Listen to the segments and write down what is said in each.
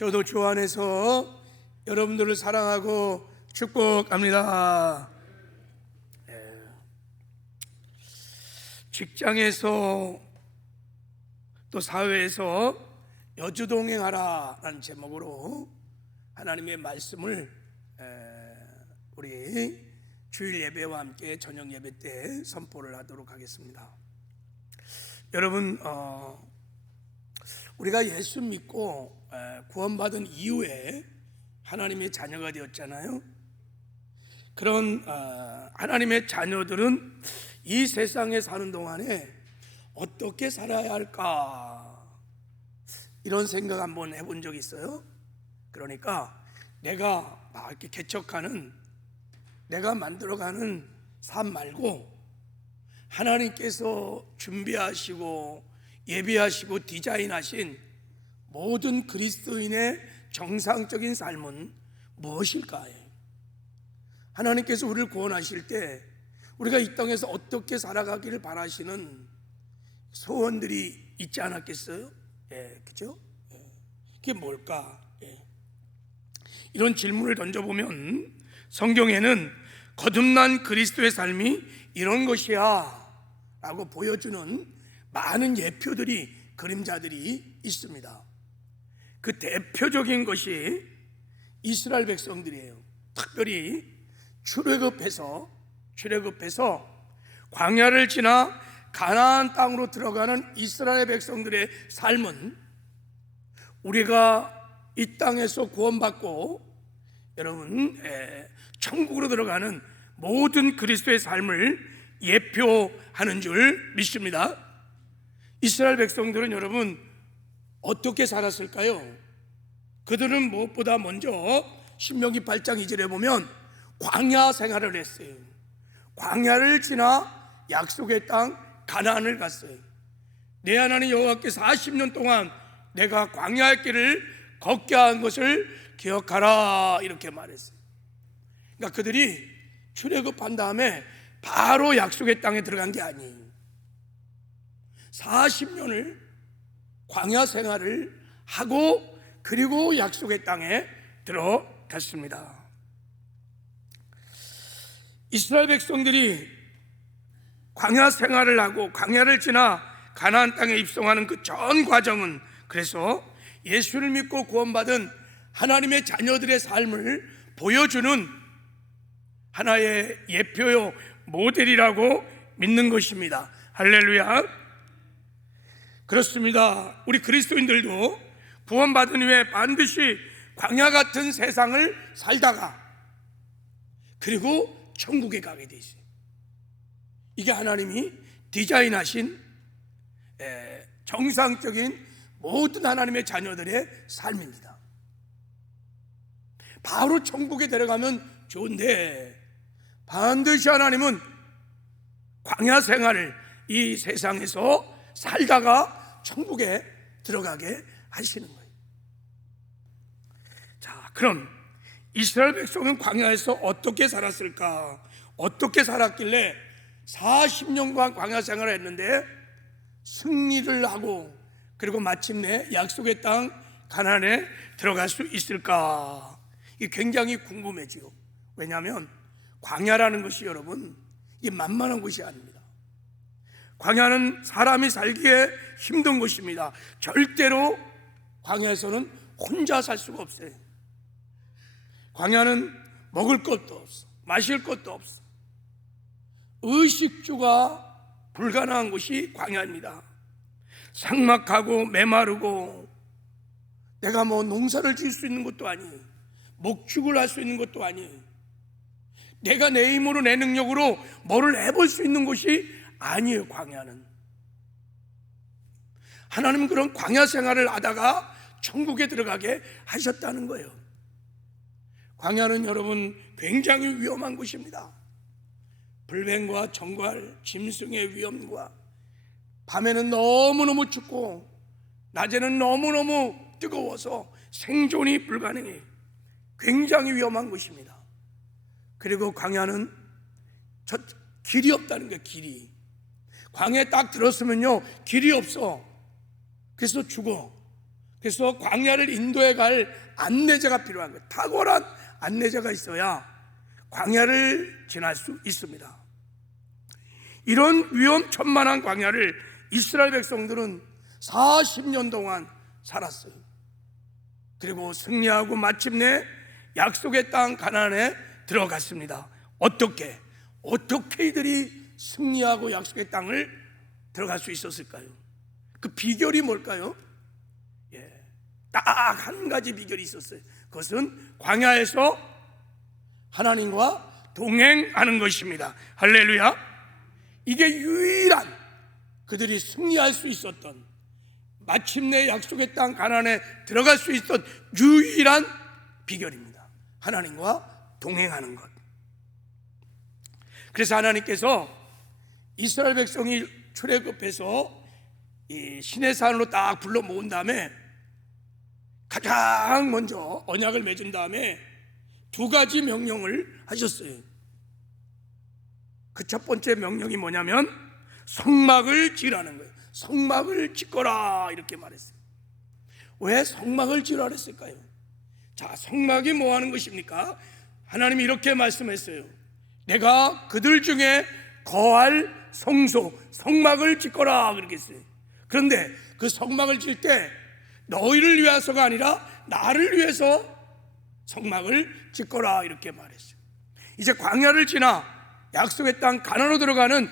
저도 주 안에서 여러분들을 사랑하고 축복합니다. 직장에서 또 사회에서 여주동행하라라는 제목으로 하나님의 말씀을 우리 주일 예배와 함께 저녁 예배 때 선포를 하도록 하겠습니다. 여러분, 우리가 예수 믿고 구원받은 이후에 하나님의 자녀가 되었잖아요. 그런 하나님의 자녀들은 이 세상에 사는 동안에 어떻게 살아야 할까, 이런 생각 한번 해본 적 있어요? 그러니까 내가 막 이렇게 개척하는, 내가 만들어가는 삶 말고 하나님께서 준비하시고 예비하시고 디자인하신 모든 그리스도인의 정상적인 삶은 무엇일까요? 하나님께서 우리를 구원하실 때 우리가 이 땅에서 어떻게 살아가기를 바라시는 소원들이 있지 않았겠어요? 그죠? 그게 뭘까? 이런 질문을 던져보면 성경에는 거듭난 그리스도의 삶이 이런 것이야 라고 보여주는 많은 예표들이, 그림자들이 있습니다. 그 대표적인 것이 이스라엘 백성들이에요. 특별히 출애굽해서 광야를 지나 가나안 땅으로 들어가는 이스라엘 백성들의 삶은 우리가 이 땅에서 구원받고 여러분 천국으로 들어가는 모든 그리스도의 삶을 예표하는 줄 믿습니다. 이스라엘 백성들은 여러분 어떻게 살았을까요? 그들은 무엇보다 먼저 신명기 8장 2절에 보면 광야 생활을 했어요. 광야를 지나 약속의 땅 가나안을 갔어요. 내 하나님 여호와께서 40년 동안 내가 광야의 길을 걷게 한 것을 기억하라, 이렇게 말했어요. 그러니까 그들이 출애굽한 다음에 바로 약속의 땅에 들어간 게 아니에요. 40년을 광야 생활을 하고 그리고 약속의 땅에 들어갔습니다. 이스라엘 백성들이 광야 생활을 하고 광야를 지나 가나안 땅에 입성하는 그 전 과정은, 그래서 예수를 믿고 구원받은 하나님의 자녀들의 삶을 보여주는 하나의 예표요 모델이라고 믿는 것입니다. 할렐루야. 그렇습니다. 우리 그리스도인들도 구원받은 후에 반드시 광야 같은 세상을 살다가 그리고 천국에 가게 돼 있어요. 이게 하나님이 디자인하신 정상적인 모든 하나님의 자녀들의 삶입니다. 바로 천국에 들어가면 좋은데 반드시 하나님은 광야 생활을 이 세상에서 살다가 천국에 들어가게 하시는 거예요. 자, 그럼 이스라엘 백성은 광야에서 어떻게 살았을까? 어떻게 살았길래 40년간 광야 생활을 했는데 승리를 하고 그리고 마침내 약속의 땅 가나안에 들어갈 수 있을까? 이게 굉장히 궁금해지요. 왜냐하면 광야라는 것이 여러분, 이게 만만한 것이 아닙니다. 광야는 사람이 살기에 힘든 곳입니다. 절대로 광야에서는 혼자 살 수가 없어요. 광야는 먹을 것도 없어, 마실 것도 없어. 의식주가 불가능한 곳이 광야입니다. 삭막하고 메마르고 내가 농사를 지을 수 있는 것도 아니에요. 목축을 할 수 있는 것도 아니에요. 내가 내 힘으로 내 능력으로 뭐를 해볼 수 있는 곳이 아니에요. 광야는. 하나님은 그런 광야 생활을 하다가 천국에 들어가게 하셨다는 거예요. 광야는 여러분 굉장히 위험한 곳입니다. 불뱀과 정갈, 짐승의 위험과 밤에는 너무너무 춥고 낮에는 너무너무 뜨거워서 생존이 불가능해요. 굉장히 위험한 곳입니다. 그리고 광야는 길이 없다는 거예요. 길이. 광야에 딱 들었으면요 길이 없어. 그래서 죽어. 그래서 광야를 인도해 갈 안내자가 필요한 거예요. 탁월한 안내자가 있어야 광야를 지날 수 있습니다. 이런 위험천만한 광야를 이스라엘 백성들은 40년 동안 살았어요. 그리고 승리하고 마침내 약속의 땅 가나안에 들어갔습니다. 어떻게 이들이 승리하고 약속의 땅을 들어갈 수 있었을까요? 그 비결이 뭘까요? 딱 한 가지 비결이 있었어요. 그것은 광야에서 하나님과 동행하는 것입니다. 할렐루야. 이게 유일한 그들이 승리할 수 있었던, 마침내 약속의 땅 가나안에 들어갈 수 있었던 유일한 비결입니다. 하나님과 동행하는 것. 그래서 하나님께서 이스라엘 백성이 출애굽해서 이 시내산으로 딱 불러 모은 다음에 가장 먼저 언약을 맺은 다음에 두 가지 명령을 하셨어요. 그 첫 번째 명령이 뭐냐면 성막을 지으라는 거예요. 성막을 짓거라 이렇게 말했어요. 왜 성막을 지으라 그랬을까요? 자, 성막이 뭐 하는 것입니까? 하나님이 이렇게 말씀했어요. 내가 그들 중에 거할 성소, 성막을 짓거라 그렇게 했어요. 그런데 그 성막을 질 때 너희를 위해서가 아니라 나를 위해서 성막을 짓거라 이렇게 말했어요. 이제 광야를 지나 약속의 땅 가나안으로 들어가는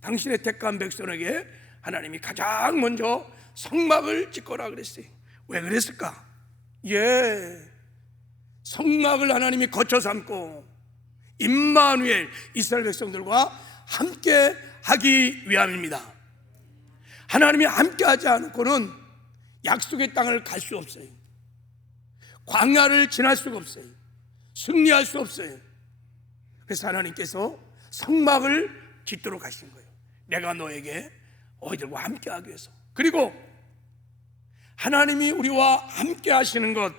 당신의 택한 백성에게 하나님이 가장 먼저 성막을 짓거라 그랬어요. 왜 그랬을까? 성막을 하나님이 거쳐 삼고 임마누엘 이스라엘 백성들과 함께 하기 위함입니다. 하나님이 함께 하지 않고는 약속의 땅을 갈 수 없어요. 광야를 지날 수가 없어요. 승리할 수 없어요. 그래서 하나님께서 성막을 짓도록 하신 거예요. 내가 너에게 너희들과 함께 하기 위해서. 그리고 하나님이 우리와 함께 하시는 것,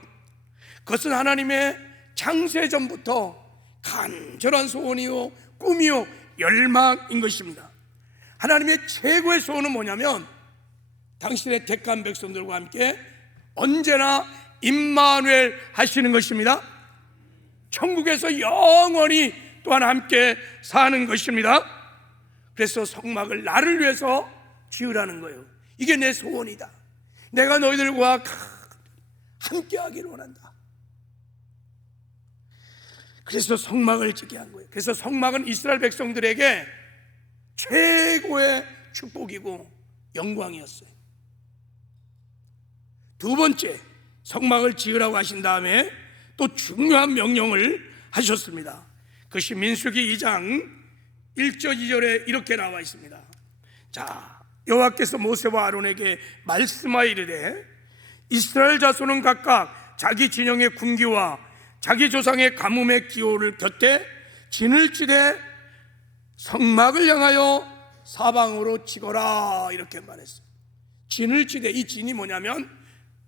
그것은 하나님의 창세전부터 간절한 소원이요 꿈이요 열망인 것입니다. 하나님의 최고의 소원은 뭐냐면 당신의 택한 백성들과 함께 언제나 임마누엘 하시는 것입니다. 천국에서 영원히 또한 함께 사는 것입니다. 그래서 성막을 나를 위해서 지으라는 거예요. 이게 내 소원이다. 내가 너희들과 함께 하기를 원한다. 그래서 성막을 짓게 한 거예요. 그래서 성막은 이스라엘 백성들에게 최고의 축복이고 영광이었어요. 두 번째, 성막을 지으라고 하신 다음에 또 중요한 명령을 하셨습니다. 그것이 민수기 2장 1절 2절에 이렇게 나와 있습니다. 자, 여호와께서 모세와 아론에게 말씀하여 이르되 이스라엘 자손은 각각 자기 진영의 군기와 자기 조상의 가뭄의 기호를 곁에 진을 치되 성막을 향하여 사방으로 치거라 이렇게 말했어요. 진을 치되, 이 진이 뭐냐면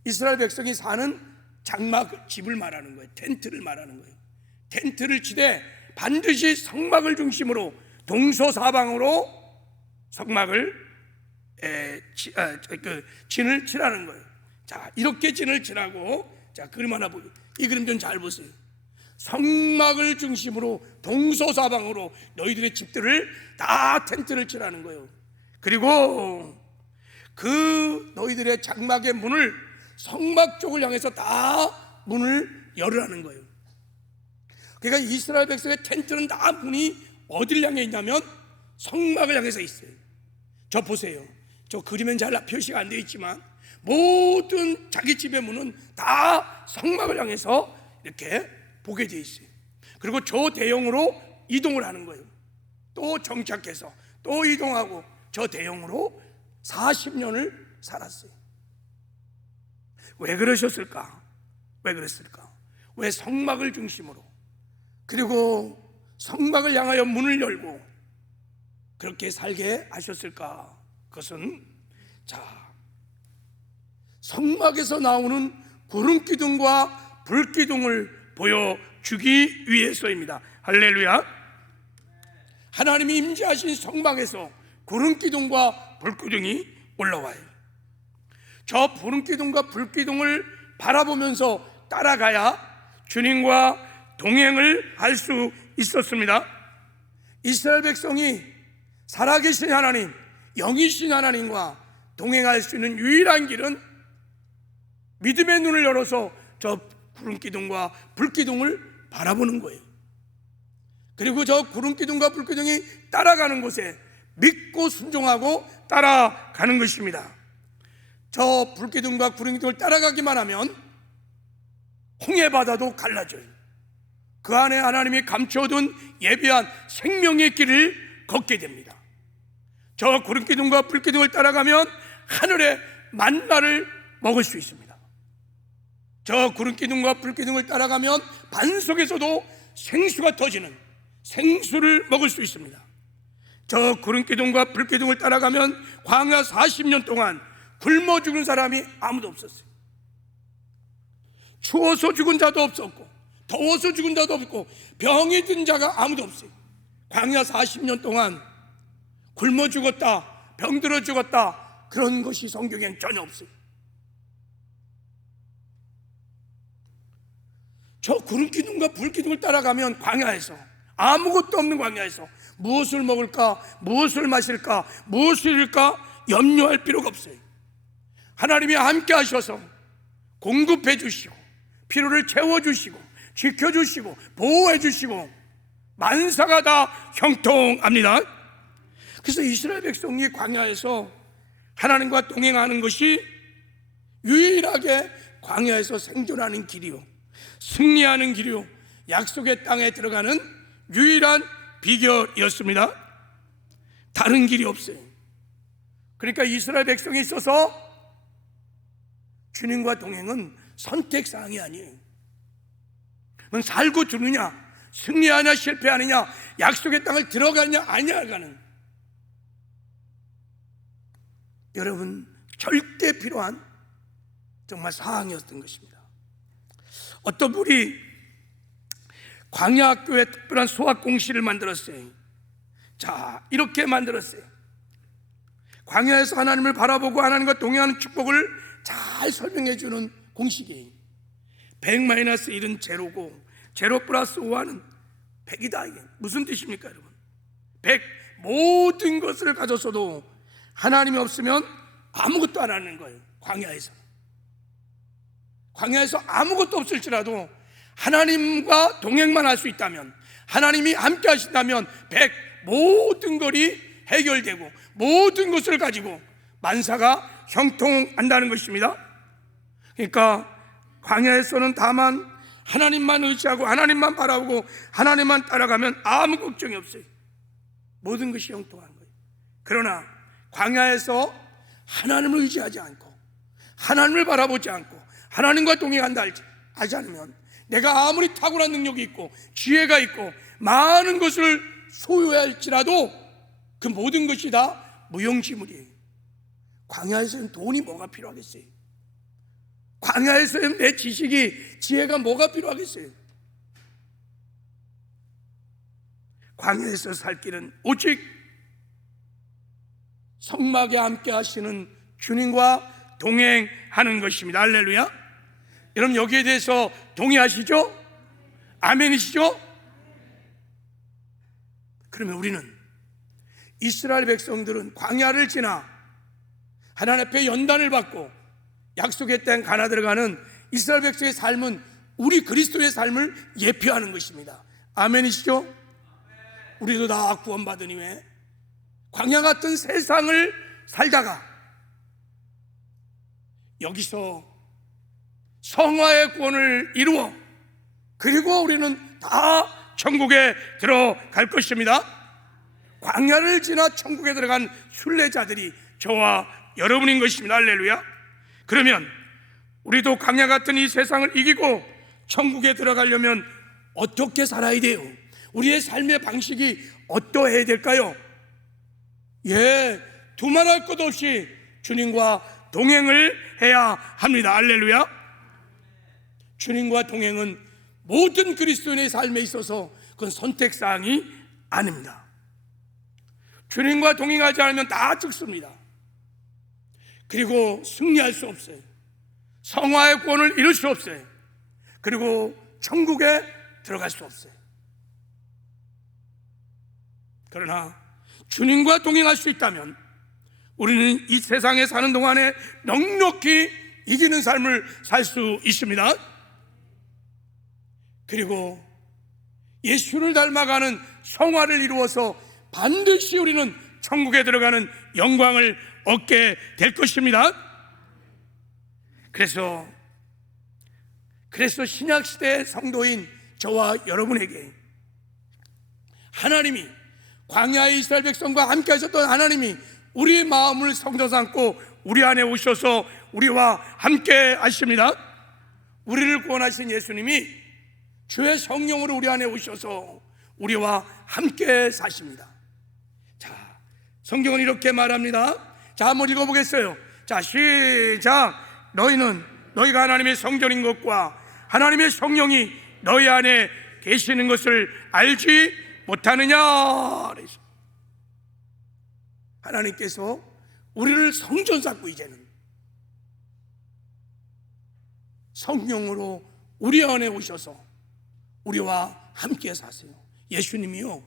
이스라엘 백성이 사는 장막 집을 말하는 거예요. 텐트를 말하는 거예요. 텐트를 치되 반드시 성막을 중심으로 동서사방으로 성막을 진을 치라는 거예요. 자, 이렇게 진을 치라고. 자, 그림 하나 보세요. 이 그림 좀 잘 보세요. 성막을 중심으로 동서사방으로 너희들의 집들을 다 텐트를 치라는 거예요. 그리고 그 너희들의 장막의 문을 성막 쪽을 향해서 다 문을 열으라는 거예요. 그러니까 이스라엘 백성의 텐트는 다 문이 어디를 향해 있냐면 성막을 향해서 있어요. 저 보세요. 저 그림엔 잘 표시가 안 되어 있지만 모든 자기 집의 문은 다 성막을 향해서 이렇게 보게 되어 있어요. 그리고 저 대형으로 이동을 하는 거예요. 또 정착해서 또 이동하고 저 대형으로 40년을 살았어요. 왜 그러셨을까? 왜 그랬을까? 왜 성막을 중심으로, 그리고 성막을 향하여 문을 열고 그렇게 살게 하셨을까? 그것은 성막에서 나오는 구름 기둥과 불 기둥을 보여주기 위해서입니다. 할렐루야. 하나님이 임재하신 성막에서 구름 기둥과 불 기둥이 올라와요. 저 푸른 기둥과 불기둥을 바라보면서 따라가야 주님과 동행을 할 수 있었습니다. 이스라엘 백성이 살아계신 하나님, 영이신 하나님과 동행할 수 있는 유일한 길은 믿음의 눈을 열어서 저 구름 기둥과 불 기둥을 바라보는 거예요. 그리고 저 구름 기둥과 불 기둥이 따라가는 곳에 믿고 순종하고 따라가는 것입니다. 저 불 기둥과 구름 기둥을 따라가기만 하면 홍해 바다도 갈라져요. 그 안에 하나님이 감춰둔 예비한 생명의 길을 걷게 됩니다. 저 구름 기둥과 불 기둥을 따라가면 하늘의 만나를 먹을 수 있습니다. 저 구름 기둥과 불 기둥을 따라가면 반석에서도 생수가 터지는 생수를 먹을 수 있습니다. 저 구름 기둥과 불 기둥을 따라가면 광야 40년 동안 굶어 죽은 사람이 아무도 없었어요. 추워서 죽은 자도 없었고 더워서 죽은 자도 없고 병이 든 자가 아무도 없어요. 광야 40년 동안 굶어 죽었다, 병들어 죽었다, 그런 것이 성경엔 전혀 없어요. 저 구름 기둥과 불 기둥을 따라가면 광야에서, 아무것도 없는 광야에서 무엇을 먹을까, 무엇을 마실까, 무엇을 잃을까 염려할 필요가 없어요. 하나님이 함께 하셔서 공급해 주시고 필요를 채워주시고 지켜주시고 보호해주시고 만사가 다 형통합니다. 그래서 이스라엘 백성이 광야에서 하나님과 동행하는 것이 유일하게 광야에서 생존하는 길이요, 승리하는 길이요, 약속의 땅에 들어가는 유일한 비결이었습니다. 다른 길이 없어요. 그러니까 이스라엘 백성에 있어서 주님과 동행은 선택사항이 아니에요. 살고 죽느냐, 승리하냐 실패하느냐, 약속의 땅을 들어가느냐 아니냐가는 여러분 절대 필요한 정말 사항이었던 것입니다. 어떤 분이 광야학교에 특별한 수학 공식을 만들었어요. 자, 이렇게 만들었어요. 광야에서 하나님을 바라보고 하나님과 동행하는 축복을 잘 설명해 주는 공식이에요. 100-1은 제로고 제로 플러스 5는 100이다. 이게 무슨 뜻입니까 여러분? 100, 모든 것을 가졌어도 하나님이 없으면 아무것도 안 하는 거예요. 광야에서 아무것도 없을지라도 하나님과 동행만 할 수 있다면, 하나님이 함께 하신다면 100, 모든 것이 해결되고 모든 것을 가지고 만사가 형통한다는 것입니다. 그러니까 광야에서는 다만 하나님만 의지하고 하나님만 바라보고 하나님만 따라가면 아무 걱정이 없어요. 모든 것이 형통한 거예요. 그러나 광야에서 하나님을 의지하지 않고 하나님을 바라보지 않고 하나님과 동행한다 하지 않으면 내가 아무리 탁월한 능력이 있고 지혜가 있고 많은 것을 소유할지라도 그 모든 것이 다 무용지물이에요. 광야에서는 돈이 뭐가 필요하겠어요? 광야에서는 내 지식이, 지혜가 뭐가 필요하겠어요? 광야에서 살 길은 오직 성막에 함께 하시는 주님과 동행하는 것입니다. 할렐루야. 여러분 여기에 대해서 동의하시죠? 아멘이시죠? 그러면 우리는 이스라엘 백성들은 광야를 지나 하나님 앞에 연단을 받고 약속의 땅 가나 들어가는 이스라엘 백성의 삶은 우리 그리스도의 삶을 예표하는 것입니다. 아멘이시죠? 우리도 다 구원받은 이후에 광야 같은 세상을 살다가 여기서 성화의 구원을 이루어 그리고 우리는 다 천국에 들어갈 것입니다. 광야를 지나 천국에 들어간 순례자들이 저와 여러분인 것입니다. 할렐루야. 그러면 우리도 광야 같은 이 세상을 이기고 천국에 들어가려면 어떻게 살아야 돼요? 우리의 삶의 방식이 어떠해야 될까요? 두말할 것 없이 주님과 동행을 해야 합니다. 할렐루야. 주님과 동행은 모든 그리스도인의 삶에 있어서 그건 선택사항이 아닙니다. 주님과 동행하지 않으면 다 죽습니다. 그리고 승리할 수 없어요. 성화의 구원을 이룰 수 없어요. 그리고 천국에 들어갈 수 없어요. 그러나 주님과 동행할 수 있다면 우리는 이 세상에 사는 동안에 넉넉히 이기는 삶을 살 수 있습니다. 그리고 예수를 닮아가는 성화를 이루어서 반드시 우리는 천국에 들어가는 영광을 얻게 될 것입니다. 그래서 신약시대의 성도인 저와 여러분에게 하나님이 광야의 이스라엘 백성과 함께 하셨던 하나님이 우리의 마음을 성도 삼고 우리 안에 오셔서 우리와 함께 하십니다. 우리를 구원하신 예수님이 주의 성령으로 우리 안에 오셔서 우리와 함께 사십니다. 자, 성경은 이렇게 말합니다. 자, 한번 읽어보겠어요. 자, 시작. 너희가 하나님의 성전인 것과 하나님의 성령이 너희 안에 계시는 것을 알지 못하느냐. 하나님께서 우리를 성전 삼고 이제는 성령으로 우리 안에 오셔서 우리와 함께 사세요. 예수님이요,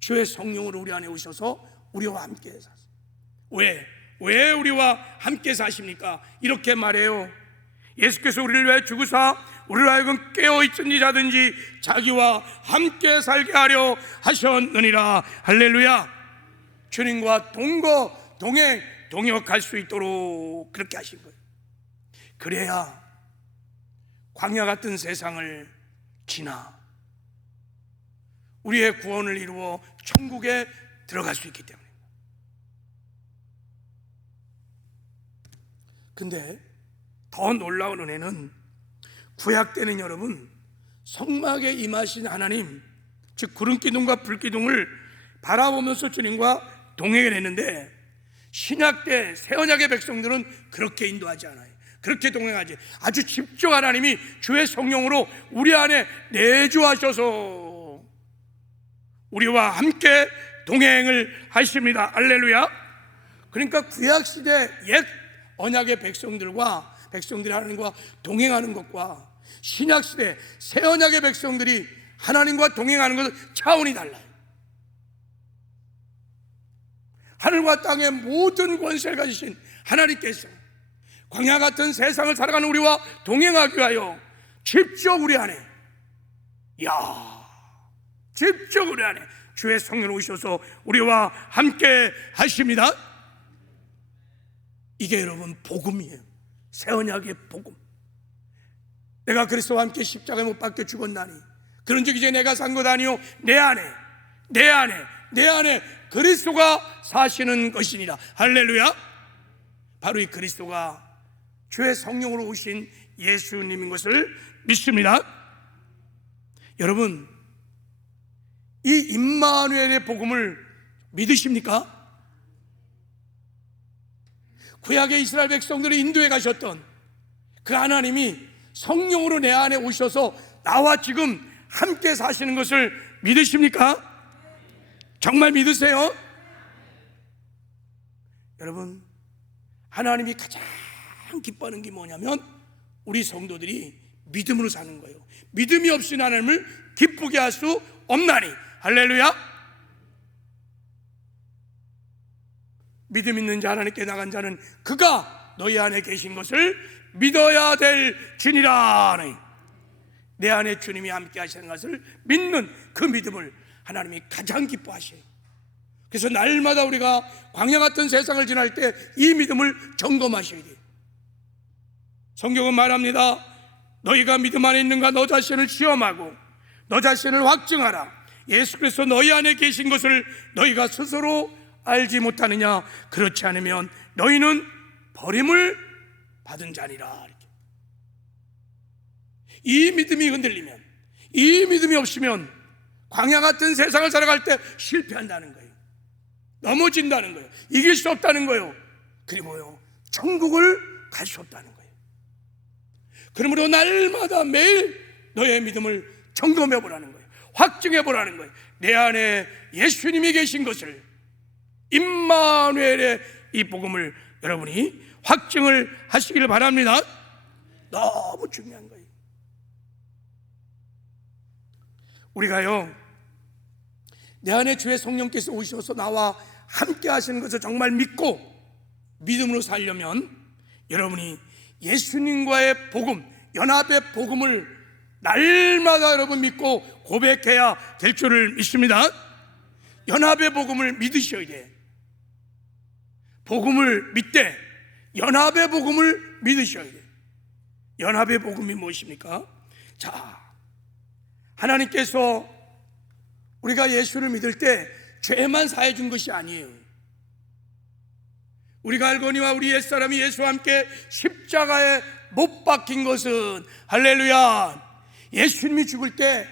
주의 성령으로 우리 안에 오셔서 우리와 함께 사세요. 왜 우리와 함께 사십니까? 이렇게 말해요. 예수께서 우리를 위해 죽으사 우리를 하여금 깨어있든지 자든지 자기와 함께 살게 하려 하셨느니라. 할렐루야. 주님과 동역할 수 있도록 그렇게 하신 거예요. 그래야 광야 같은 세상을 지나 우리의 구원을 이루어 천국에 들어갈 수 있기 때문입니다. 근데 더 놀라운 은혜는 구약 때는 여러분 성막에 임하신 하나님, 즉 구름기둥과 불기둥을 바라보면서 주님과 동행을 했는데 신약 때 새언약의 백성들은 그렇게 인도하지 않아요. 그렇게 동행하지. 아주 직접 하나님이 주의 성령으로 우리 안에 내주하셔서 우리와 함께 동행을 하십니다. 할렐루야. 그러니까 구약시대 옛 언약의 백성들이 하나님과 동행하는 것과 신약시대 새 언약의 백성들이 하나님과 동행하는 것은 차원이 달라요. 하늘과 땅의 모든 권세를 가지신 하나님께서 광야 같은 세상을 살아가는 우리와 동행하기 위하여 직접 우리 안에 주의 성령으로 오셔서 우리와 함께 하십니다. 이게 여러분 복음이에요. 새 언약의 복음. 내가 그리스도와 함께 십자가에 못 박혀 죽었나니 그런즉 이제 내가 산 것 아니요 내 안에 그리스도가 사시는 것이니라. 할렐루야. 바로 이 그리스도가 주의 성령으로 오신 예수님인 것을 믿습니다. 여러분, 이 임마누엘의 복음을 믿으십니까? 구약의 이스라엘 백성들이 인도에 가셨던 그 하나님이 성령으로 내 안에 오셔서 나와 지금 함께 사시는 것을 믿으십니까? 정말 믿으세요? 여러분, 하나님이 가장 기뻐하는 게 뭐냐면 우리 성도들이 믿음으로 사는 거예요. 믿음이 없인 하나님을 기쁘게 할 수 없나니. 할렐루야. 믿음 있는 자 하나님께 나간 자는 그가 너희 안에 계신 것을 믿어야 될지니라. 내 안에 주님이 함께 하시는 것을 믿는 그 믿음을 하나님이 가장 기뻐하셔요. 그래서 날마다 우리가 광야 같은 세상을 지날 때 이 믿음을 점검하셔야 돼요. 성경은 말합니다. 너희가 믿음 안에 있는가 너 자신을 시험하고 너 자신을 확증하라. 예수 그리스도 너희 안에 계신 것을 너희가 스스로 알지 못하느냐. 그렇지 않으면 너희는 버림을 받은 자니라. 이 믿음이 흔들리면, 이 믿음이 없으면 광야 같은 세상을 살아갈 때 실패한다는 거예요. 넘어진다는 거예요. 이길 수 없다는 거예요. 그리고요, 천국을 갈 수 없다는 거예요. 그러므로 날마다 매일 너의 믿음을 점검해 보라는 거예요. 확증해 보라는 거예요. 내 안에 예수님이 계신 것을, 임마누엘의 이 복음을 여러분이 확증을 하시기를 바랍니다. 너무 중요한 거예요. 우리가요, 내 안에 주의 성령께서 오셔서 나와 함께 하시는 것을 정말 믿고 믿음으로 살려면 여러분이 예수님과의 복음, 연합의 복음을 날마다 여러분 믿고 고백해야 될 줄을 믿습니다. 연합의 복음을 믿으셔야 돼. 복음을 믿되 연합의 복음을 믿으셔야 돼. 연합의 복음이 무엇입니까? 자, 하나님께서 우리가 예수를 믿을 때 죄만 사해 준 것이 아니에요. 우리가 알거니와 우리 옛사람이 예수와 함께 십자가에 못 박힌 것은, 할렐루야, 예수님이 죽을 때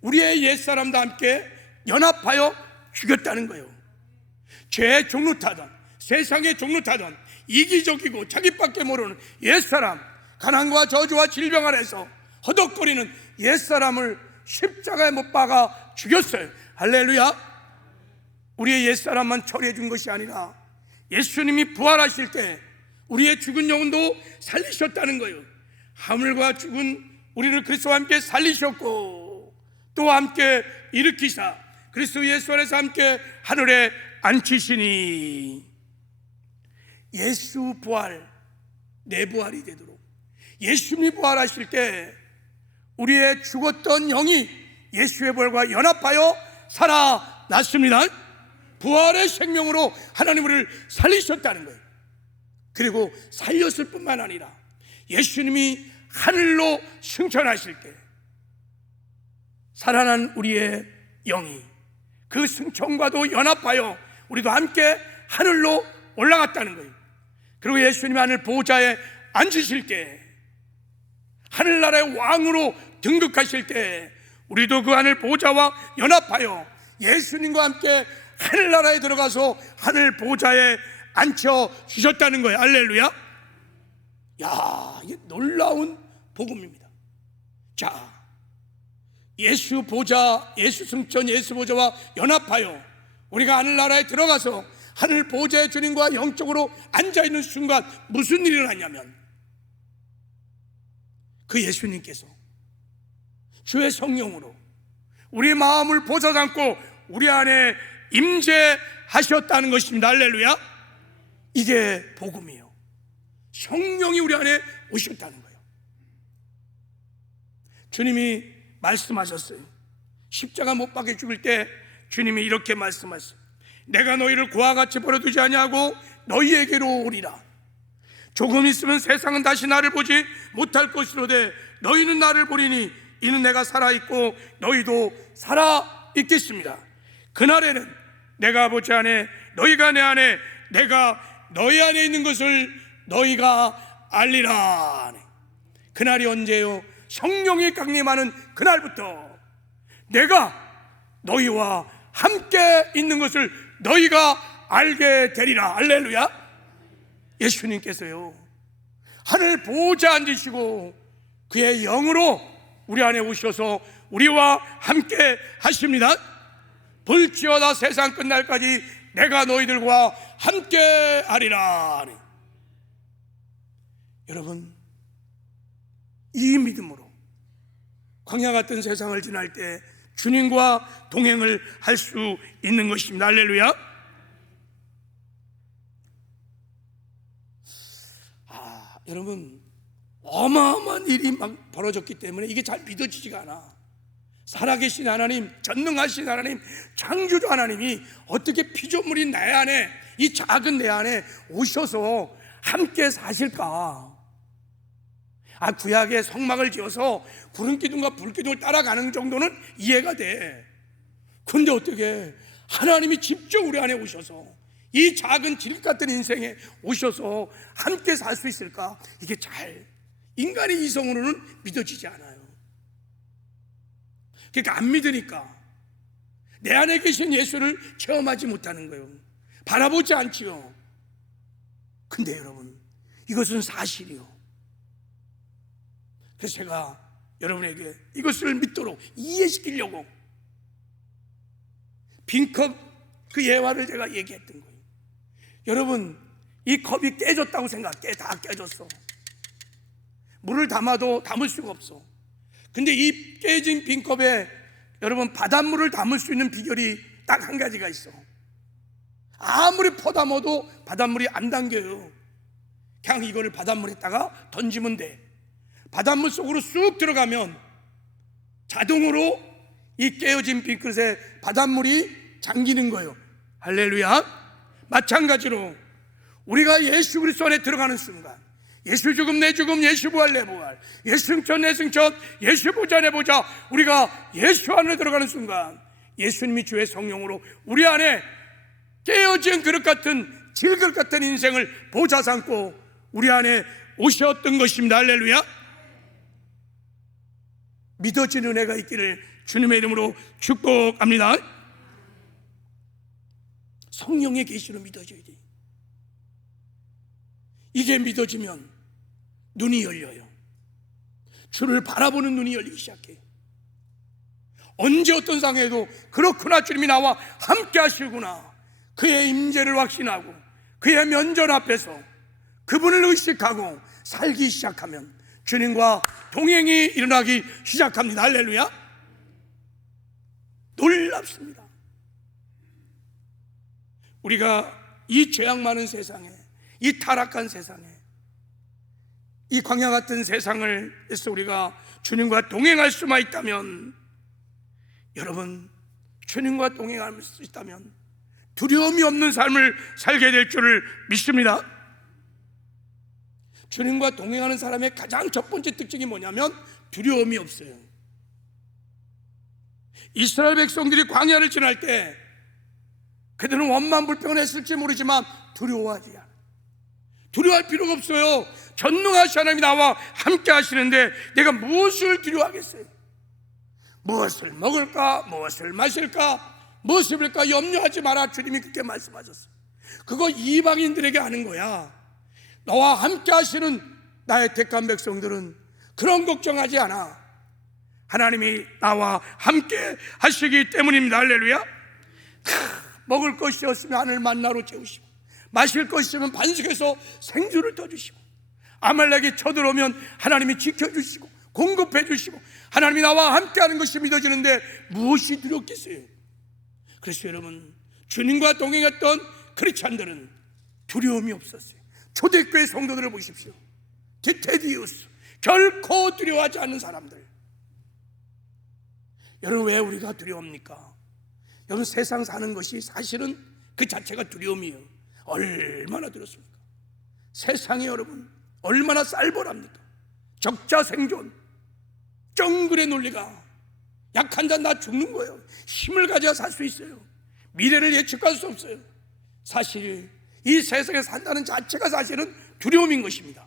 우리의 옛사람과 함께 연합하여 죽였다는 거예요. 죄의 종로 타던, 세상의 종로 타던, 이기적이고 자기밖에 모르는 옛사람, 가난과 저주와 질병 아래서 허덕거리는 옛사람을 십자가에 못 박아 죽였어요. 할렐루야. 우리의 옛사람만 처리해 준 것이 아니라 예수님이 부활하실 때 우리의 죽은 영혼도 살리셨다는 거예요. 하물과 죽은 우리를 그리스도와 함께 살리셨고 또 함께 일으키사 그리스도 예수 안에서 함께 하늘에 앉히시니, 예수 부활, 내 부활이 되도록 예수님이 부활하실 때 우리의 죽었던 영이 예수의 부활과 연합하여 살아났습니다. 부활의 생명으로 하나님 우리를 살리셨다는 거예요. 그리고 살렸을 뿐만 아니라 예수님이 하늘로 승천하실 때 살아난 우리의 영이 그 승천과도 연합하여 우리도 함께 하늘로 올라갔다는 거예요. 그리고 예수님이 하늘 보좌에 앉으실 때, 하늘나라의 왕으로 등극하실 때 우리도 그 하늘 보좌와 연합하여 예수님과 함께 하늘나라에 들어가서 하늘 보좌에 앉혀 주셨다는 거예요. 할렐루야. 야, 이게 놀라운 복음입니다. 자, 예수 보좌, 예수 승천, 예수 보좌와 연합하여 우리가 하늘나라에 들어가서 하늘 보좌의 주님과 영적으로 앉아있는 순간 무슨 일이 일어나냐면, 그 예수님께서 주의 성령으로 우리 마음을 보좌담고 우리 안에 임재하셨다는 것입니다. 할렐루야. 이게 복음이에요. 성령이 우리 안에 오셨다는 거예요. 주님이 말씀하셨어요. 십자가 못 박혀 죽을 때 주님이 이렇게 말씀하셨어요. 내가 너희를 고와 같이 버려두지 아니하고 너희에게로 오리라. 조금 있으면 세상은 다시 나를 보지 못할 것이로되 너희는 나를 보리니 이는 내가 살아있고 너희도 살아있겠습니다. 그날에는 내가 아버지 안에 너희가 내 안에 내가 너희 안에 있는 것을 너희가 알리라. 그날이 언제요? 성령이 강림하는 그날부터 내가 너희와 함께 있는 것을 너희가 알게 되리라. 할렐루야. 예수님께서요 하늘 보좌 앉으시고 그의 영으로 우리 안에 오셔서 우리와 함께 하십니다. 볼지어다 세상 끝날까지 내가 너희들과 함께 하리라. 여러분, 이 믿음으로 광야 같은 세상을 지날 때 주님과 동행을 할 수 있는 것입니다. 할렐루야. 여러분, 어마어마한 일이 막 벌어졌기 때문에 이게 잘 믿어지지가 않아. 살아계신 하나님, 전능하신 하나님, 창조주 하나님이 어떻게 피조물인 내 안에, 이 작은 내 안에 오셔서 함께 사실까? 구약에 성막을 지어서 구름기둥과 불기둥을 따라가는 정도는 이해가 돼. 근데 어떻게 하나님이 직접 우리 안에 오셔서 이 작은 질 같은 인생에 오셔서 함께 살 수 있을까? 이게 잘 인간의 이성으로는 믿어지지 않아요. 그러니까 안 믿으니까 내 안에 계신 예수를 체험하지 못하는 거예요. 바라보지 않지요. 근데 여러분, 이것은 사실이요. 그래서 제가 여러분에게 이것을 믿도록 이해시키려고 빈컵 그 예화를 제가 얘기했던 거예요. 여러분, 이 컵이 깨졌다고 생각해. 다 깨졌어. 물을 담아도 담을 수가 없어. 근데 이 깨진 빈 컵에 여러분 바닷물을 담을 수 있는 비결이 딱 한 가지가 있어. 아무리 퍼담아도 바닷물이 안 담겨요. 그냥 이거를 바닷물에다가 던지면 돼. 바닷물 속으로 쑥 들어가면 자동으로 이 깨어진 빈그릇에 바닷물이 잠기는 거예요. 할렐루야. 마찬가지로 우리가 예수 그리스도 안에 들어가는 순간, 예수 죽음 내 죽음, 예수 부활 내 부활, 예수 승천 내 승천, 예수 보좌 내 보좌, 우리가 예수 안에 들어가는 순간 예수님이 주의 성령으로 우리 안에 깨어진 그릇 같은 질그릇 같은 인생을 보좌 삼고 우리 안에 오셨던 것입니다. 할렐루야. 믿어지는 은혜가 있기를 주님의 이름으로 축복합니다. 성령의 계시로 믿어져야 돼. 이게 믿어지면 눈이 열려요. 주를 바라보는 눈이 열리기 시작해요. 언제 어떤 상황에도 그렇구나, 주님이 나와 함께 하시구나, 그의 임재를 확신하고 그의 면전 앞에서 그분을 의식하고 살기 시작하면 주님과 동행이 일어나기 시작합니다. 할렐루야. 놀랍습니다. 우리가 이 죄악 많은 세상에, 이 타락한 세상에, 이 광야 같은 세상에서 우리가 주님과 동행할 수만 있다면, 여러분, 주님과 동행할 수 있다면 두려움이 없는 삶을 살게 될 줄을 믿습니다. 주님과 동행하는 사람의 가장 첫 번째 특징이 뭐냐면 두려움이 없어요. 이스라엘 백성들이 광야를 지날 때 그들은 원망불평했을지 모르지만 두려워하지 않아요. 두려워할 필요가 없어요. 전능하신 하나님이 나와 함께 하시는데 내가 무엇을 두려워하겠어요? 무엇을 먹을까? 무엇을 마실까? 무엇을 입을까? 염려하지 마라. 주님이 그렇게 말씀하셨어요. 그거 이방인들에게 하는 거야. 너와 함께 하시는 나의 택한 백성들은 그런 걱정하지 않아. 하나님이 나와 함께 하시기 때문입니다. 할렐루야. 먹을 것이 없으면 하늘 만나로 채우시고, 마실 것이 있으면 반석에서 생수를 떠주시고, 아말렉이 쳐들어오면 하나님이 지켜주시고 공급해 주시고, 하나님이 나와 함께하는 것이 믿어지는데 무엇이 두렵겠어요? 그래서 여러분, 주님과 동행했던 크리스찬들은 두려움이 없었어요. 초대교회 성도들을 보십시오. 디테디우스, 결코 두려워하지 않는 사람들. 여러분, 왜 우리가 두려웁니까? 여러분, 세상 사는 것이 사실은 그 자체가 두려움이에요. 얼마나 두렵습니까? 세상이 여러분 얼마나 쌀벌합니까? 적자 생존, 정글의 논리가, 약한 자 나 죽는 거예요. 힘을 가져야 살 수 있어요. 미래를 예측할 수 없어요. 사실 이 세상에 산다는 자체가 사실은 두려움인 것입니다.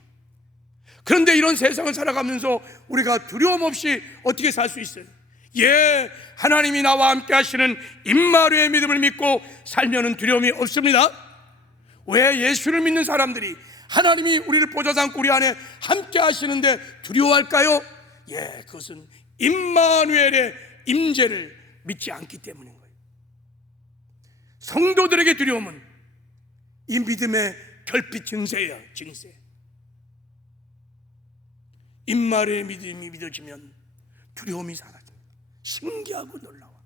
그런데 이런 세상을 살아가면서 우리가 두려움 없이 어떻게 살 수 있어요? 예, 하나님이 나와 함께 하시는 임마누엘의 믿음을 믿고 살면은 두려움이 없습니다. 왜 예수를 믿는 사람들이 하나님이 우리를 보좌 삼고 우리 안에 함께 하시는데 두려워할까요? 예, 그것은 임마누엘의 임재를 믿지 않기 때문인 거예요. 성도들에게 두려움은 이 믿음의 결핍 증세예요. 증세. 임마누엘의 믿음이 믿어지면 두려움이 사라집니다. 신기하고 놀라워.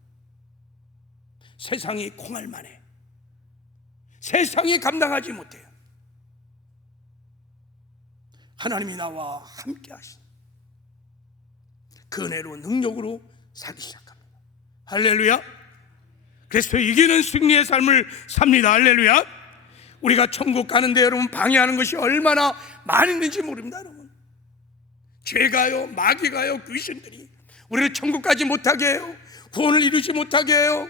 세상이 콩알만해. 세상이 감당하지 못해요. 하나님이 나와 함께 하신 그 은혜로 능력으로 살기 시작합니다. 할렐루야. 그래서 이기는 승리의 삶을 삽니다. 할렐루야. 우리가 천국 가는데 여러분 방해하는 것이 얼마나 많이 있는지 모릅니다. 여러분, 죄가요, 마귀가요, 귀신들이 우리를 천국 가지 못하게 해요. 구원을 이루지 못하게 해요.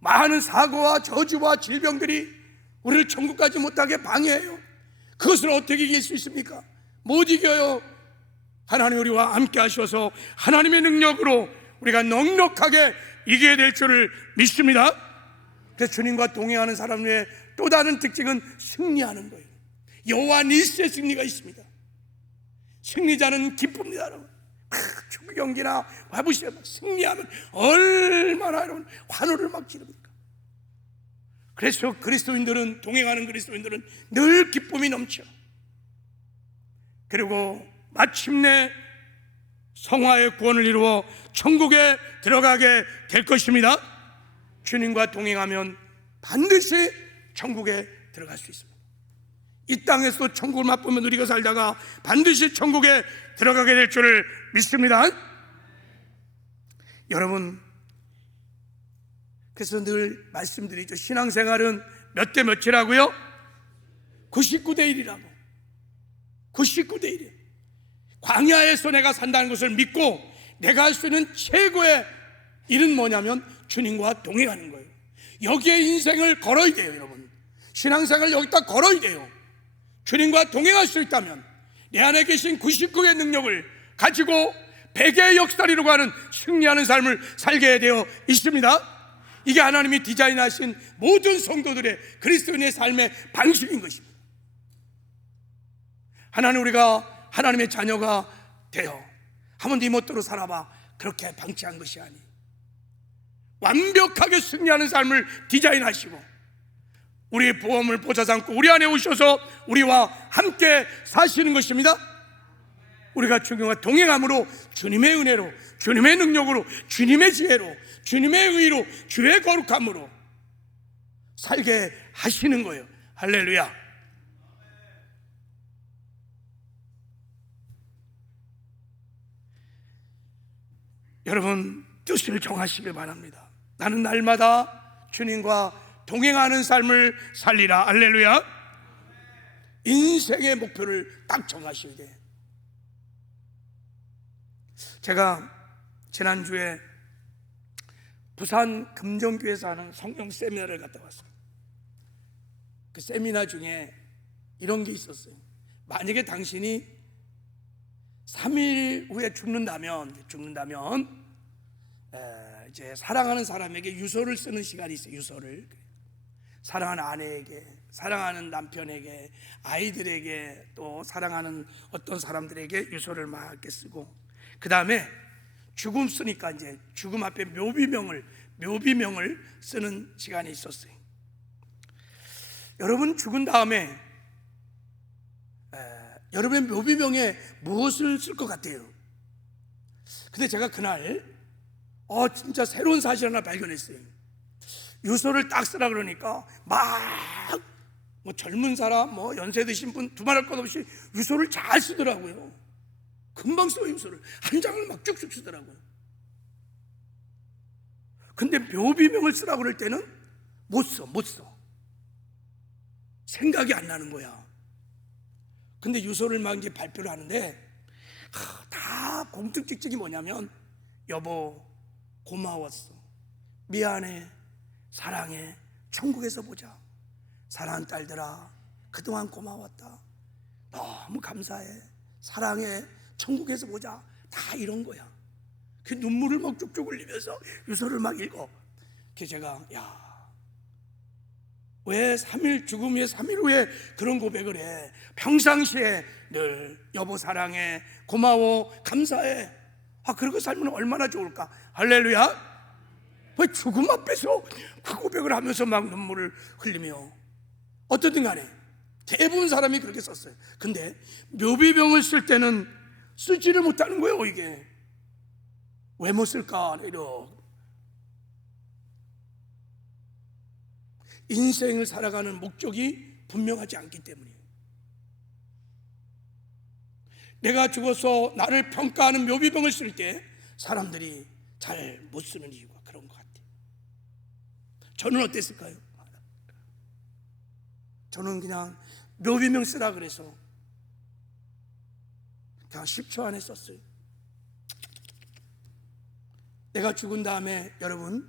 많은 사고와 저주와 질병들이 우리를 천국 가지 못하게 방해해요. 그것을 어떻게 이길 수 있습니까? 못 이겨요. 하나님 우리와 함께 하셔서 하나님의 능력으로 우리가 넉넉하게 이기게 될 줄을 믿습니다. 그래서 주님과 동행하는 사람의 또 다른 특징은 승리하는 거예요. 여호와 니스의 승리가 있습니다. 승리자는 기쁩니다. 여러분, 축구 경기나 와보시면 승리하면 얼마나 여러분 환호를 막 지릅니까? 그래서 그리스도인들은, 동행하는 그리스도인들은 늘 기쁨이 넘쳐. 그리고 마침내 성화의 구원을 이루어 천국에 들어가게 될 것입니다. 주님과 동행하면 반드시 천국에 들어갈 수 있습니다. 이 땅에서 천국을 맛보며 누리고 살다가 반드시 천국에 들어가게 될 줄을 믿습니다. 여러분, 그래서 늘 말씀드리죠. 신앙생활은 몇 대 몇이라고요? 99대 1이라고. 99대 1이에요. 광야에서 내가 산다는 것을 믿고 내가 할 수 있는 최고의 일은 뭐냐면 주님과 동행하는 거예요. 여기에 인생을 걸어야 돼요. 여러분, 신앙생활을 여기다 걸어야 돼요. 주님과 동행할 수 있다면 내 안에 계신 99의 능력을 가지고 100의 역사를 이루고하는 승리하는 삶을 살게 되어 있습니다. 이게 하나님이 디자인하신 모든 성도들의 그리스도인의 삶의 방식인 것입니다. 하나님, 우리가 하나님의 자녀가 되어 한번 네 멋대로 살아봐, 그렇게 방치한 것이 아니, 완벽하게 승리하는 삶을 디자인하시고 우리의 보험을 보좌 삼고 우리 안에 오셔서 우리와 함께 사시는 것입니다. 우리가 주님과 동행함으로 주님의 은혜로, 주님의 능력으로, 주님의 지혜로, 주님의 의로, 주의 거룩함으로 살게 하시는 거예요. 할렐루야. 여러분, 뜻을 정하시길 바랍니다. 나는 날마다 주님과 동행하는 삶을 살리라. 할렐루야. 인생의 목표를 딱 정하셔야 돼. 제가 지난주에 부산 금정교회에서 하는 성령 세미나를 갔다 왔어요. 그 세미나 중에 이런 게 있었어요. 만약에 당신이 3일 후에 죽는다면 이제 사랑하는 사람에게 유서를 쓰는 시간이 있어요. 유서를 사랑하는 아내에게, 사랑하는 남편에게, 아이들에게, 또 사랑하는 어떤 사람들에게 유서를 막 이렇게 쓰고, 그 다음에 죽음 쓰니까 이제 죽음 앞에 묘비명을 쓰는 시간이 있었어요. 여러분, 죽은 다음에 여러분의 묘비명에 무엇을 쓸 것 같아요? 근데 제가 그날 진짜 새로운 사실 하나 발견했어요. 유서를 딱 쓰라 그러니까 막 젊은 사람, 연세 드신 분 두말할 것 없이 유서를 잘 쓰더라고요. 금방 써요. 유서를 한 장을 막 쭉쭉 쓰더라고요. 근데 묘비명을 쓰라 그럴 때는 못 써. 생각이 안 나는 거야. 근데 유서를 막 이제 발표를 하는데 다 공통특징이 뭐냐면, 여보 고마웠어, 미안해, 사랑해, 천국에서 보자, 사랑하는 딸들아 그동안 고마웠다, 너무 감사해, 사랑해, 천국에서 보자, 다 이런 거야. 그 눈물을 막 쭉쭉 흘리면서 유서를 막 읽어. 그래서 제가 왜 3일 죽음 후에 3일 후에 그런 고백을 해? 평상시에 늘 여보 사랑해, 고마워, 감사해. 그러고 살면 얼마나 좋을까? 할렐루야. 왜 죽음 앞에서 그 고백을 하면서 막 눈물을 흘리며. 어떻든 간에 대부분 사람이 그렇게 썼어요. 근데 묘비병을 쓸 때는 쓰지를 못하는 거예요. 이게 왜 못 쓸까? 인생을 살아가는 목적이 분명하지 않기 때문이에요. 내가 죽어서 나를 평가하는 묘비병을 쓸 때 사람들이 잘 못 쓰는 이유가 그런 것 같아요. 저는 어땠을까요? 저는 그냥 묘비명 쓰라 그래서 그냥 10초 안에 썼어요. 내가 죽은 다음에 여러분,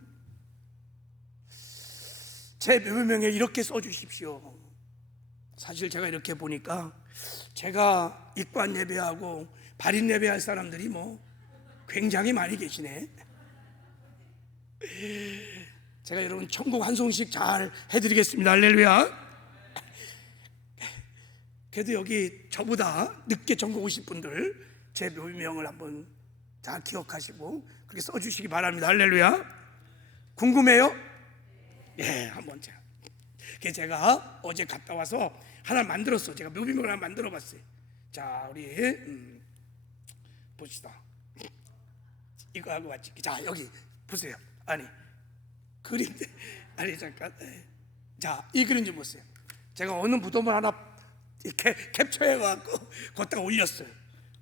제 묘비명에 이렇게 써주십시오. 사실 제가 이렇게 보니까 제가 입관 예배하고 발인 예배할 사람들이 굉장히 많이 계시네. 제가 여러분 천국 한 송씩 잘 해드리겠습니다. 할렐루야. 그래도 여기 저보다 늦게 천국 오실 분들 제 묘비명을 한번 잘 기억하시고 그렇게 써주시기 바랍니다. 할렐루야. 궁금해요? 예, 한번 제가 그게 제가 어제 갔다 와서 하나 만들었어. 제가 묘비명을 하나 만들어 봤어요. 자, 우리 봅시다. 이거 하고 왔지. 자, 여기 보세요. 아니 그림인데, 아니 잠깐. 자, 이 그림 좀 보세요. 제가 어느 무덤을 하나 이렇게 캡처해 갖고 거기다가 올렸어요.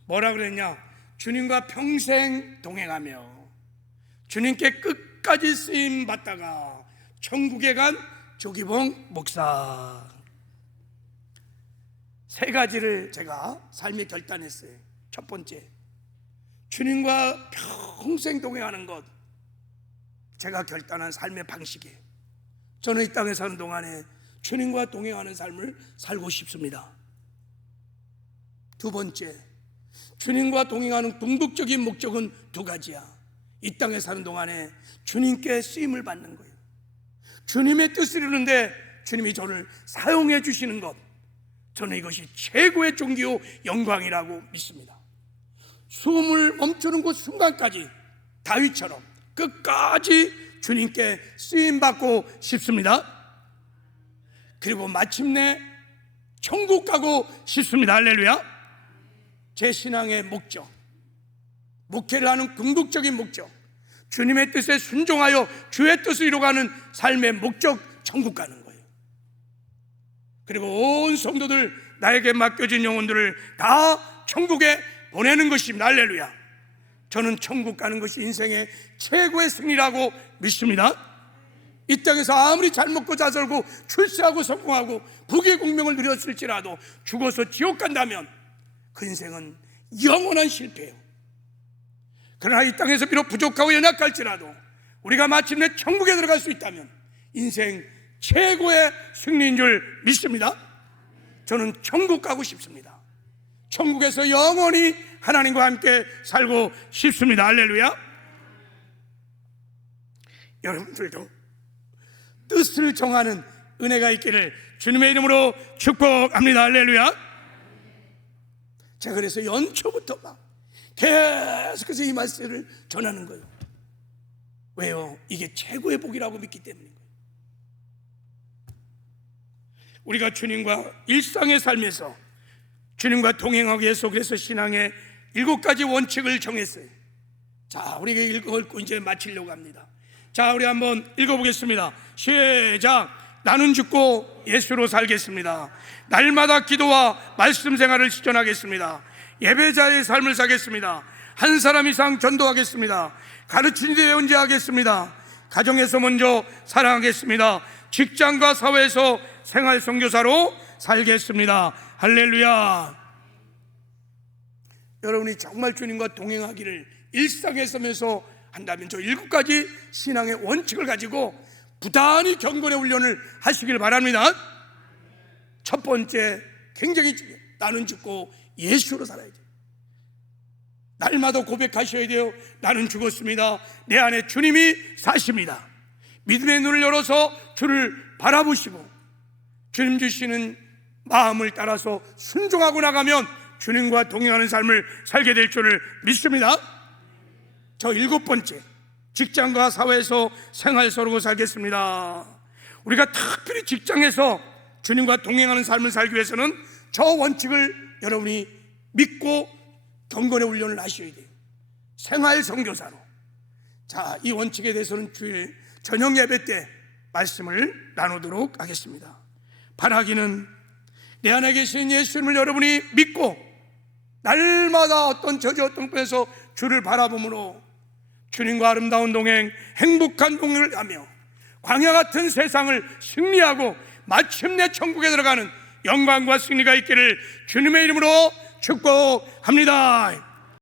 뭐라 그랬냐? 주님과 평생 동행하며 주님께 끝까지 쓰임 받다가 천국에 간 조기봉 목사. 세 가지를 제가 삶에 결단했어요. 첫 번째, 주님과 평생 동행하는 것, 제가 결단한 삶의 방식이에요. 저는 이 땅에 사는 동안에 주님과 동행하는 삶을 살고 싶습니다. 두 번째, 주님과 동행하는 궁극적인 목적은 두 가지야. 이 땅에 사는 동안에 주님께 쓰임을 받는 거예요. 주님의 뜻을 이루는데 주님이 저를 사용해 주시는 것, 저는 이것이 최고의 종교 영광이라고 믿습니다. 숨을 멈추는 그 순간까지 다윗처럼 끝까지 주님께 쓰임받고 싶습니다. 그리고 마침내 천국 가고 싶습니다. 할렐루야. 제 신앙의 목적, 목회를 하는 궁극적인 목적, 주님의 뜻에 순종하여 주의 뜻을 이루어가는 삶의 목적, 천국 가는 거예요. 그리고 온 성도들, 나에게 맡겨진 영혼들을 다 천국에 보내는 것입니다. 할렐루야. 저는 천국 가는 것이 인생의 최고의 승리라고 믿습니다. 이 땅에서 아무리 잘 먹고 잘 살고 출세하고 성공하고 부귀 공명을 누렸을지라도 죽어서 지옥 간다면 그 인생은 영원한 실패예요. 그러나 이 땅에서 비록 부족하고 연약할지라도 우리가 마침내 천국에 들어갈 수 있다면 인생 최고의 승리인 줄 믿습니다. 저는 천국 가고 싶습니다. 천국에서 영원히 하나님과 함께 살고 싶습니다. 할렐루야. 여러분들도 뜻을 정하는 은혜가 있기를 주님의 이름으로 축복합니다. 할렐루야. 제가 그래서 연초부터 막 계속해서 이 말씀을 전하는 거예요. 왜요? 이게 최고의 복이라고 믿기 때문인 거예요. 우리가 주님과 일상의 삶에서 주님과 동행하기 위해서 그래서 신앙의 7가지 원칙을 정했어요. 자, 우리가 읽고 이제 마치려고 합니다. 자, 우리 한번 읽어보겠습니다. 시작. 나는 죽고 예수로 살겠습니다. 날마다 기도와 말씀 생활을 실천하겠습니다. 예배자의 삶을 사겠습니다. 한 사람 이상 전도하겠습니다. 가르치는 데 연재하겠습니다. 가정에서 먼저 사랑하겠습니다. 직장과 사회에서 생활 선교사로 살겠습니다. 할렐루야. 여러분이 정말 주님과 동행하기를 일상에 서면서 한다면 저 7가지 신앙의 원칙을 가지고 부단히 경건의 훈련을 하시길 바랍니다. 첫 번째, 굉장히 중요해요. 나는 죽고 예수로 살아야 돼요. 날마다 고백하셔야 돼요. 나는 죽었습니다. 내 안에 주님이 사십니다. 믿음의 눈을 열어서 주를 바라보시고 주님 주시는 마음을 따라서 순종하고 나가면 주님과 동행하는 삶을 살게 될 줄을 믿습니다. 저 7번째, 직장과 사회에서 생활 서로 살겠습니다. 우리가 특별히 직장에서 주님과 동행하는 삶을 살기 위해서는 저 원칙을 여러분이 믿고 경건의 훈련을 하셔야 돼요. 생활 선교사로. 자, 이 원칙에 대해서는 주일 저녁 예배 때 말씀을 나누도록 하겠습니다. 바라기는 내 안에 계신 예수님을 여러분이 믿고 날마다 어떤 저지 어떤 곳에서 주를 바라봄으로 주님과 아름다운 동행, 행복한 동행을 하며 광야 같은 세상을 승리하고 마침내 천국에 들어가는 영광과 승리가 있기를 주님의 이름으로 축복합니다.